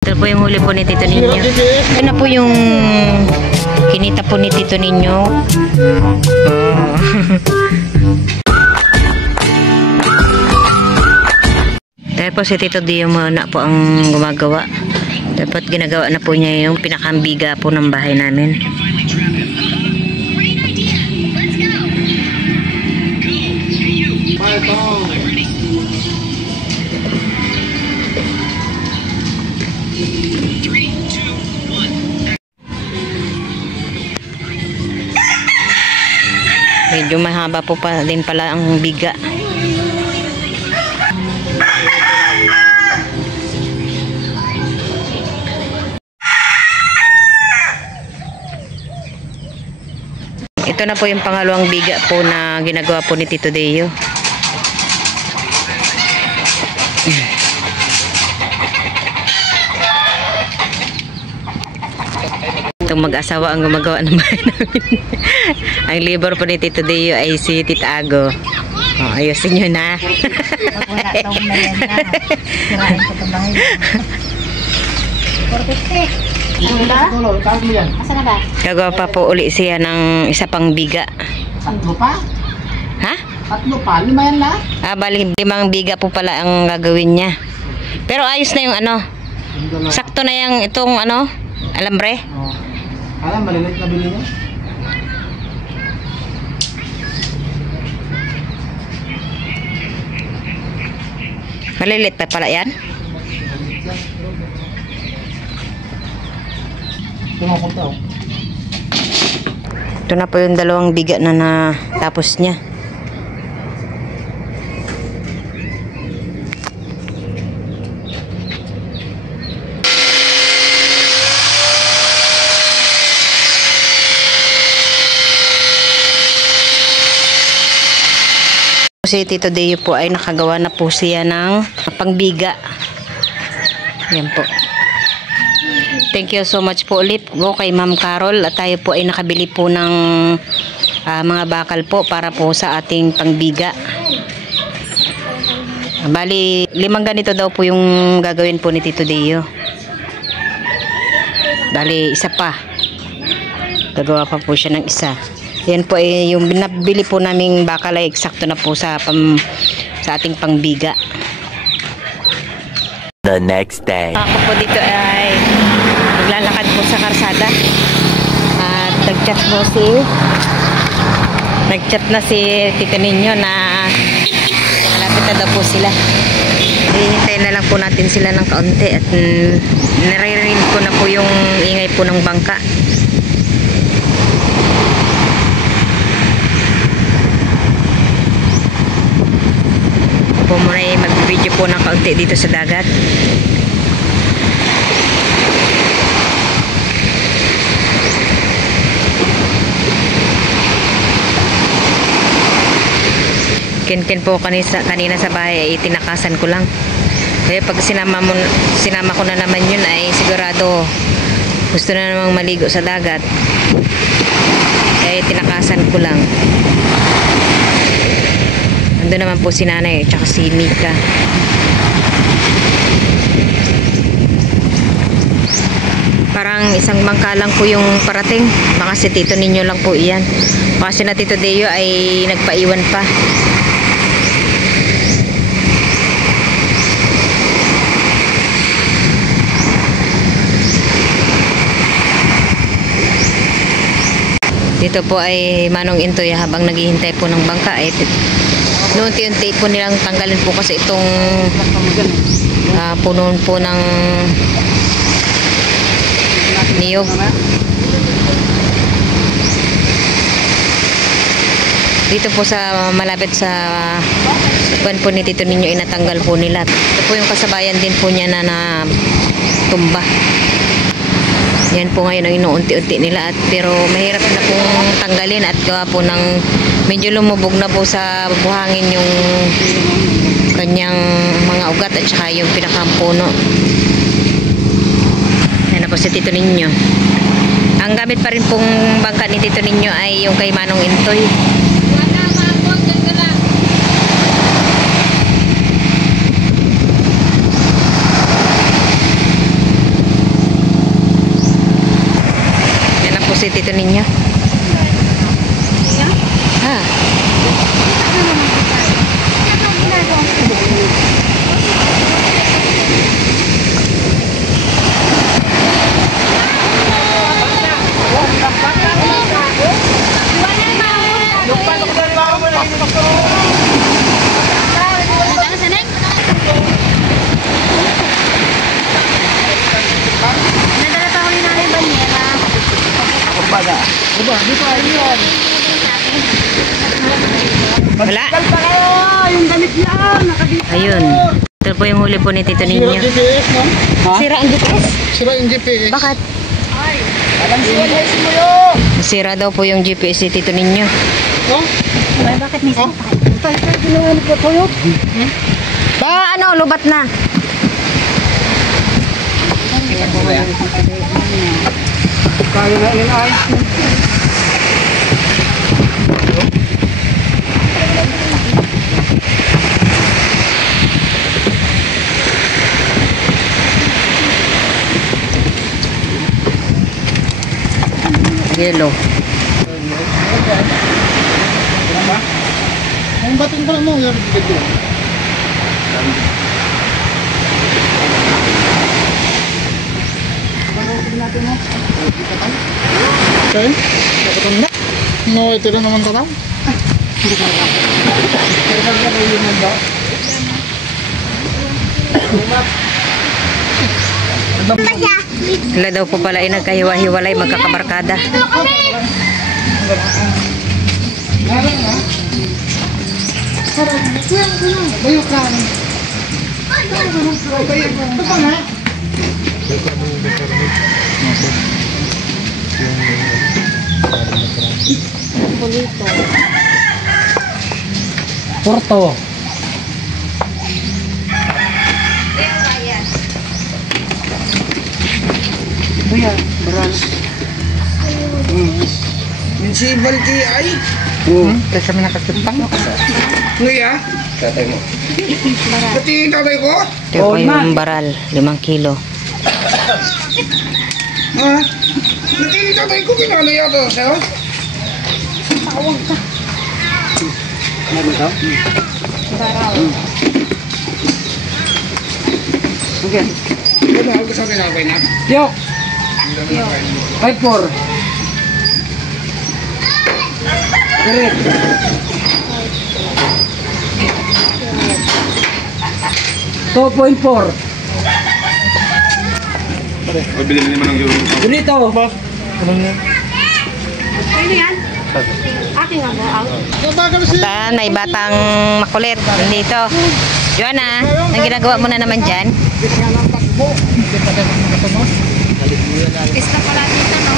Ito po yung huli po ni Tito Ninyo. Ito na po yung kinita po ni Tito Ninyo. Oh. Dahil po si Tito Dio muna po ang gumagawa. Dapat ginagawa na po niya yung pinakambiga po ng bahay namin. Medyo mahaba po pa din pala ang biga. Ito na po yung pangalawang biga po na ginagawa po ni Tito Deo. Itong mag-asawa ang gumagawa ng bahay namin. Ang labor po ni Tito Deo ay si Tita Ago. Oh, ayusin nyo na. Wala itong merienda. Sirain ko itong bahay. Asa na ba? Gagawa pa po uli siya ng isa pang biga. Tatlo pa? Ha? Tatlo pa? 5 yan na? Bali 5 biga po pala ang gagawin niya. Pero ayos na yung ano. Sakto na yung itong ano, alambre. Oh. Alam, malilit na bili niya. Malilit pa pala yan. Tumapunta oh. Ito na po yung dalawang biga na natapos niya. Si Tito Deo po ay nakagawa na po siya ng pangbiga. Yan po. Thank you so much po ulit po kay Ma'am Carol, at tayo po ay nakabili po ng mga bakal po para po sa ating pangbiga. Bali 5 ganito daw po yung gagawin po ni Tito Deo. Bali isa pa. Gagawa pa po siya ng isa. Yan po ay yung binabili po naming bakal ay eksakto na po sa ating pangbiga. The next day. Ako po dito ay naglalakad po sa karsada. At nag-chat na si Tito Ninyo na malapit na daw po sila. Hihintayin na lang po natin sila ng kaunti at naririnig ko na po yung ingay po ng bangka. Po muna ay mag-video po ng kaunti dito sa dagat. Ken po kanina sa bahay ay tinakasan ko lang. Kaya pag sinama ko na naman yun ay sigurado gusto na namang maligo sa dagat. Kaya tinakasan ko lang. Ando naman po si Nanay at saka si Mika. Parang isang bangka lang po yung parating. Baka si Tito Ninyo lang po iyan. Baka si na Tito Deo ay nagpaiwan pa. Dito po ay Manong Intoy habang naghihintay po ng bangka ay unti-unti po nilang tanggalin po kasi itong puno po ng niyog. Dito po sa malapit sa buwan po ni Tito Ninyo inatanggal po nila. Ito po yung kasabayan din po niya na tumba. Yan po ngayon ang inuunti-unti nila pero mahirap na pong tanggalin at gawa po ng medyo lumubog na po sa buhangin yung kanyang mga ugat at saka yung pinakampuno. Yan na po si Tito Ninyo. Ang gamit pa rin pong bangka ni Tito Ninyo ay yung kay Manong Intoy. tito ninyo? Ah. Nadala pa ako ni Nanay Banyera. Kumbaga. Diba? Dito ay yun. Wala. Pa kayo! Yung damit yan! Nakabita! Ayun. Ito po yung huli po ni tito ninyo. GPS, no? Ha? Sira ang GPS? Sira yung GPS. Bakit? Alam siya, guys mo yun! Sira daw po yung GPS ni tito ninyo. No? Bakit may sakit? Tayo, ginawa ko tayo. Ba, ano, lubat na. Kaya na yun ay. Yellow. Ang batin ko lang mo, yung dito. Okay? Nakatang na? No, ito rin naman ka lang. Wala daw po pala ay nagkahiwa-hiwalay magkakabarkada. Bayo ka. Ito pa nga. Porto. Kuya, beras. Municipal kay ay. Kaya kami nakakitang. Kuya? Tatay mo. Pati yung tatay ko? Ito po yung baral, 5 kilo. Ha? Pati yung tatay ko, kinano yata sa'yo? Tawag ka. Ano ba ito? Baral. Okay. Ano ako sabi na ako na? Yo! 5-4. Correct. 2.4. Mabili na naman ng euro. Ganito. Ano niya? Ano yan? Akin nga ba? Basta, may batang makulit. Dito. Joanna, ang ginagawa mo na naman dyan? Pista pala dito, no?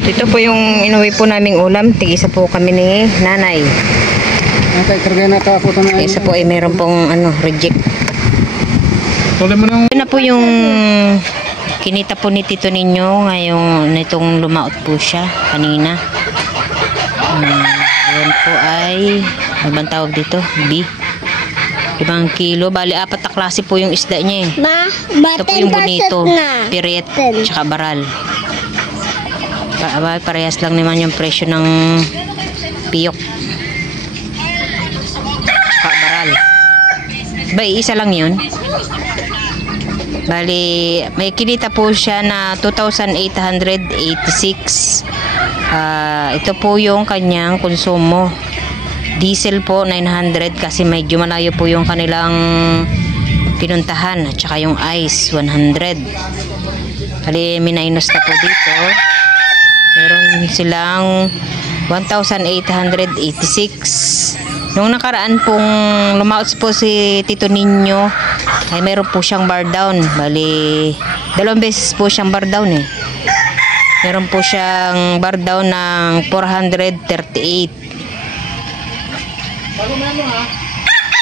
Ito po yung inuwi po naming ulam. Tig-isa po kami ni nanay. Natay, karga na ito ako na. Isa po ay meron pong reject. Tuloy mo ng... Ito na po yung kinita po ni tito ninyo ngayong nitong lumaot po siya kanina. Ayan po ay ano bang tawag dito? B. 5 kilo. Bali, 4 na klase po yung isda niya eh. Ito po yung bonito, piret, tsaka baral. Parehas lang naman yung presyo ng piyok. Tsaka baral. Ba, isa lang yun. Bali, may kinita po siya na 2,886. Ito po yung kanyang konsumo. Diesel po 900 kasi medyo malayo po yung kanilang pinuntahan at saka yung ice 100. Bali, minus na po dito. Meron silang 1,886. Nung nakaraan pong lumaos po si Tito Ninyo ay meron po siyang bar down. Bali, 2 beses po siyang bar down eh. Meron po siyang bar down ng 438.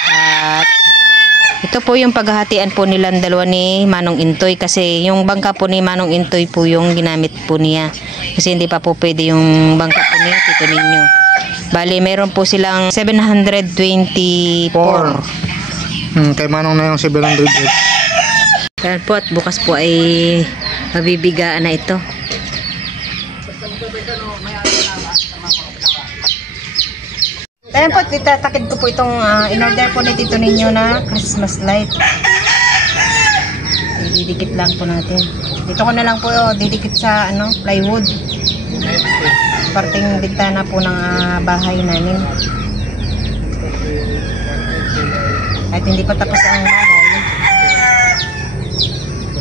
At ito po yung paghahatian po nilang dalawa ni Manong Intoy kasi yung bangka po ni Manong Intoy po yung ginamit po niya kasi hindi pa po pwede yung bangka po niya Tito Ninyo. Bali meron po silang 724. Kay Manong na yung 700. Kaya po at bukas po ay mabibigaan na ito. Ayan po, itatakid ko po itong in-order po ni Tito ninyo na Christmas light. Didikit lang po natin. Dito ko na lang po didikit sa plywood. Parting bintana po ng bahay namin. Kahit hindi pa tapos ang bahay,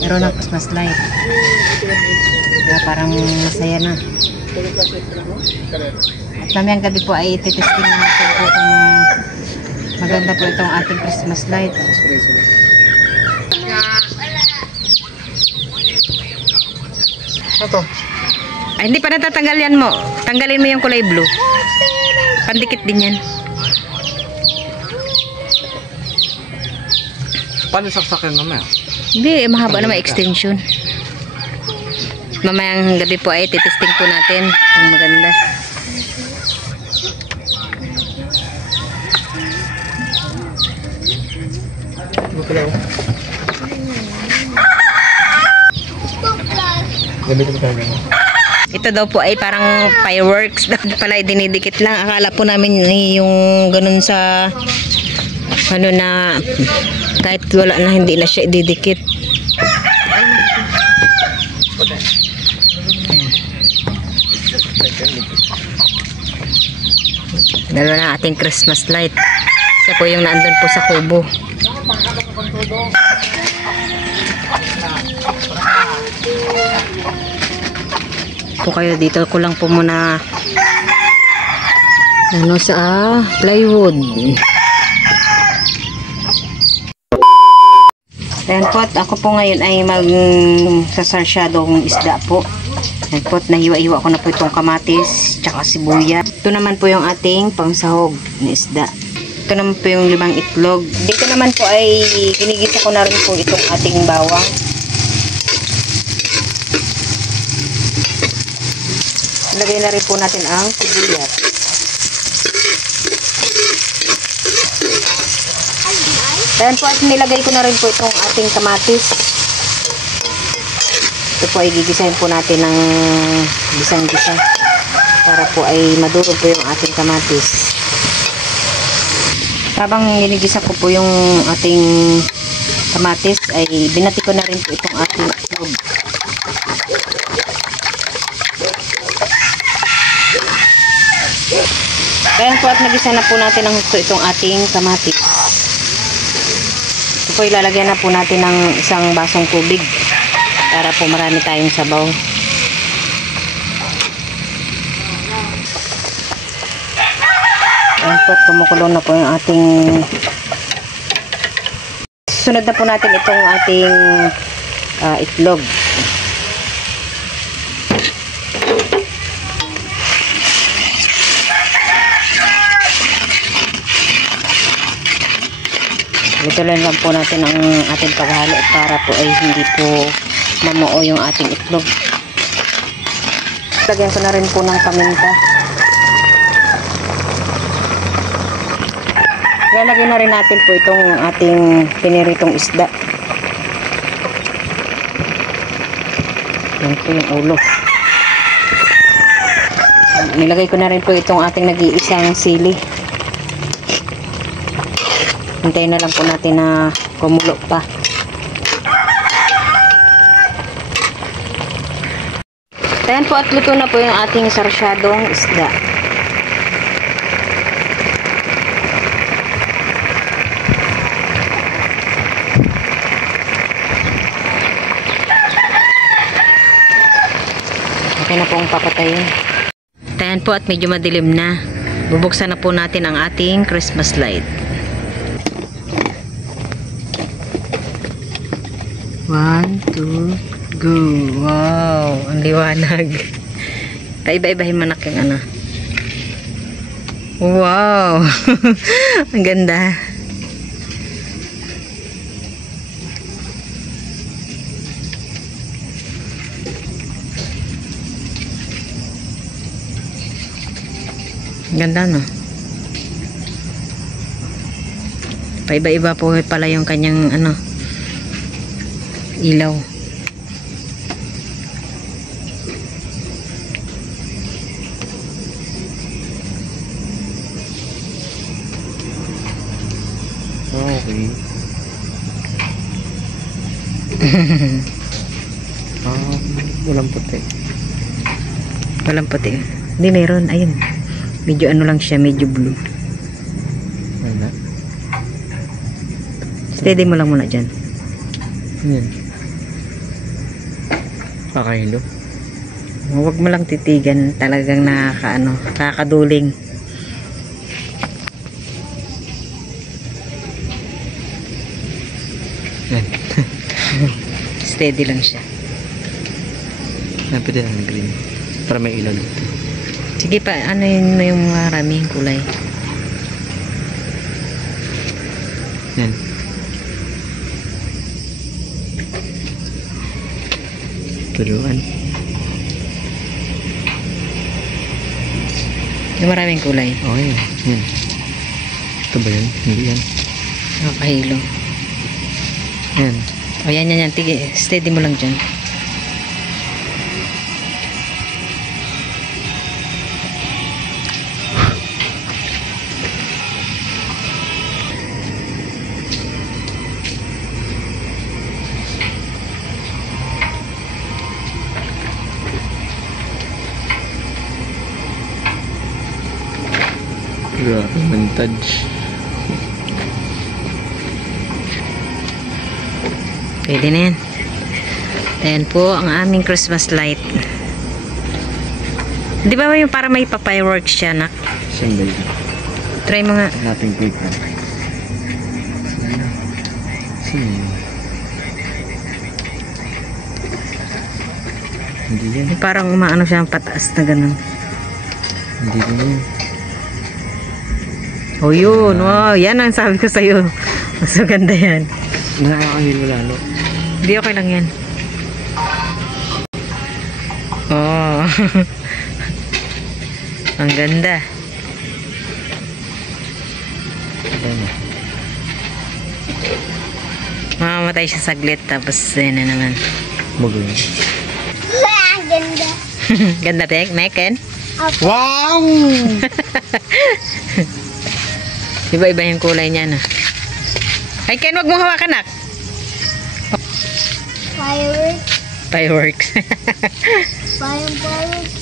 meron ng Christmas light. Kaya parang masaya na. At mamayang gabi po ay ititesting natin po kung maganda po itong ating Christmas light. Ito. Ay, hindi pa natatanggal yan mo. Tanggalin mo yung kulay blue. Pandikit din yan. Paano saksakin mamaya? Hindi, mahaba na may extension. Mamayang gabi po ay titesting po natin kung maganda. Ito daw po ay parang fireworks. Dapat pala dinidikit lang. Akala po namin yung ganun sa na kahit wala na hindi na siya ididikit. Dalawa na ating Christmas light. Siya po yung naandun po sa kubo. Po kayo dito ko lang po muna sa plywood. Ayan po, ako po ngayon ay magsasarsyadong isda po. Ayan po, nahiwa-hiwa ko na po itong kamatis tsaka sibuyas. Ito naman po yung ating pangsahog na isda. Ito naman po yung 5 itlog. Dito naman po ay ginigisa ko na rin po itong ating bawang. Lagay na rin po natin ang sibuyas. Ayan po, at nilagay ko na rin po itong ating kamatis. Ito po ay gigisahin po natin ng gisang-gisa para po ay madurog po yung ating kamatis. Habang ginigisa ko po yung ating kamatis ay binati ko na rin po itong ating itlog. Ayan po, at nagisa na po natin ng gusto itong ating kamatis. Ito po ilalagyan na po natin ng isang basong tubig para po marami tayong sabaw. Ayan po, kumukulo na po yung ating sunod na po natin itong ating itlog. Ituloy lang po natin ang ating paghalo para po ay hindi po mamuo yung ating itlog. Lagyan ko na rin po ng paminta. Lalagyan na rin natin po itong ating piniritong isda. Yan po yung ulo. Nilagay ko na rin po itong ating nag-iisang sili. Hintayin na lang po natin na kumulo pa. Ayan po, at luto na po yung ating sarsyadong isda. Okay na pong papatayin. Ayan po, at medyo madilim na. Bubuksan na po natin ang ating Christmas light. 1, 2, go! Wow! Ang liwanag. Paiba-ibahin manak yung ano. Wow! Ang ganda. Ang ganda, no? Paiba-iba po pala yung kanyang ano, ilaw. Walang puti. Walang puti. Hindi meron. Ayun. Medyo ano lang siya. Medyo blue. Wala. Steady mo lang muna dyan. Yan. Kakahilo. Huwag mo lang titigan. Talagang nakakaduling. Yan. Steady lang siya. Napili ng green. Para may ilaw dito. Sige pa, ano yun yung maraming kulay? Yan. Turuan. Yung maraming kulay. Okay. Yan. Ito ba yan? Hindi yan. Nakahilo. Yan. O yan. Tige, steady mo lang dyan. Grabe. Vintage. Pwede na yan. Ayan po ang aming Christmas light. Di ba yung para may pa-fireworks siya, nak? Saan ba yun? Try mo nga. Nating paper. Saan yun? Hindi yan. Parang umaano siya pataas na ganun. Hindi rin yan. Oh yun, wow, yan ang sabi ko sa'yo. Mas maganda yan. Nakakahilo lalo. Hindi, okay lang yan. Oh. Ang ganda. Ayan na. Mamamatay siya saglit tapos yun na naman. Magaling. Ganda. Ganda, Pek? Meken? Wow! Iba-iba yung kulay niya na. Ay, Ken, wag mong hawakan, nak. Fireworks. Fireworks. Fireworks.